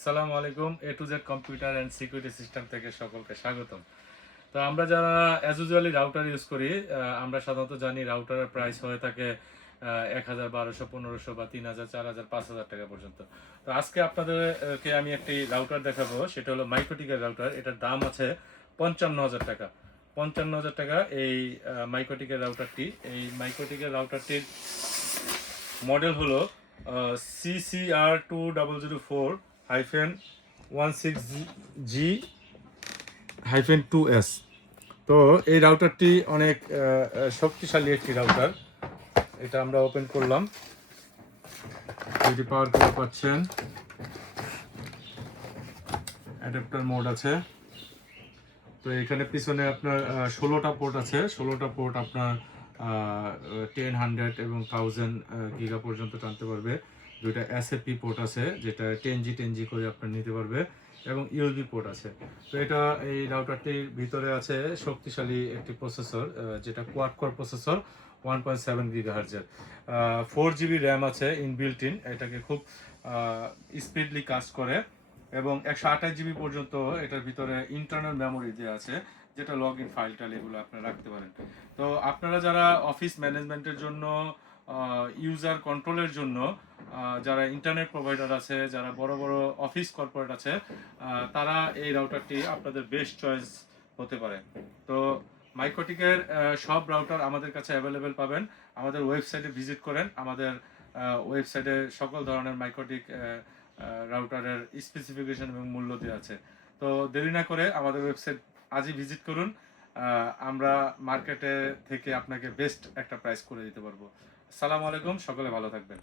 আসসালামু আলাইকুম। A to Z computer and security system থেকে সকলকে স্বাগতম। তো আমরা যারা অ্যাজ ইউজুয়ালি রাউটার ইউজ করি, আমরা সাধারণত জানি রাউটারের প্রাইস হয়ে থাকে ১,০০০, ১,২০০, ১৫০০ বা ৩,০০০, ৪,০০০, ৫,০০০ টাকা পর্যন্ত। তো আজকে আপনাদেরকে আমি একটি রাউটার দেখাবো, সেটা হলো মাইক্রোটিকের রাউটার। এটার দাম আছে ৫৫,০০০ টাকা। ৫৫,০০০ টাকা এই মাইক্রোটিকের রাউটারটি। এই মাইক্রোটিকের রাউটারটির মডেল হলো CCR2004-16G-2S। তো এই রাউটারটি অনেক শক্তিশালী একটি রাউটার। এটা আমরা ওপেন করলাম, এটি পাওয়ার করে পাচ্ছেন, অ্যাডাপ্টার মোড আছে। তো এখানে পিছনে আপনার 16টা পোর্ট আছে। 16টা পোর্ট আপনার 10, 100 এবং 1000 গিগা পর্যন্ত টানতে পারবে। দুইটা এসএপি পোর্ট আছে, যেটা 10G করে আপনার নিতে পারবে, এবং ইউএসবি পোর্ট আছে। তো এটা এই রাউটারটির ভিতরে আছে শক্তিশালী একটি প্রসেসর, যেটা quad core processor 1.7 গিগাহার্জের। 4GB RAM আছে ইনবিল্ট ইন, এটাকে খুব স্পিডলি কাজ করে, এবং 128GB পর্যন্ত এটার ভিতরে ইন্টারনাল মেমোরি দেওয়া আছে, যেটা লগ ইন ফাইল টাইল এগুলো আপনারা রাখতে পারেন। তো আপনারা যারা অফিস ম্যানেজমেন্টের জন্য, ইউজার কন্ট্রোলের জন্য, যারা ইন্টারনেট প্রোভাইডার আছে, যারা বড় বড় অফিস কর্পোরেট আছে, তারা এই রাউটারটি আপনাদের বেস্ট চয়েস হতে পারে। তো মাইক্রোটিকের সব রাউটার আমাদের কাছে অ্যাভেলেবেল পাবেন। আমাদের ওয়েবসাইটে ভিজিট করেন। আমাদের ওয়েবসাইটে সকল ধরনের মাইক্রোটিক রাউটারের স্পেসিফিকেশন এবং মূল্য দেওয়া আছে। তো দেরি না করে আমাদের ওয়েবসাইট আজই ভিজিট করুন। আমরা মার্কেটে থেকে আপনাকে বেস্ট একটা প্রাইস করে দিতে পারবো। আসসালামু আলাইকুম, সকলে ভালো থাকবেন।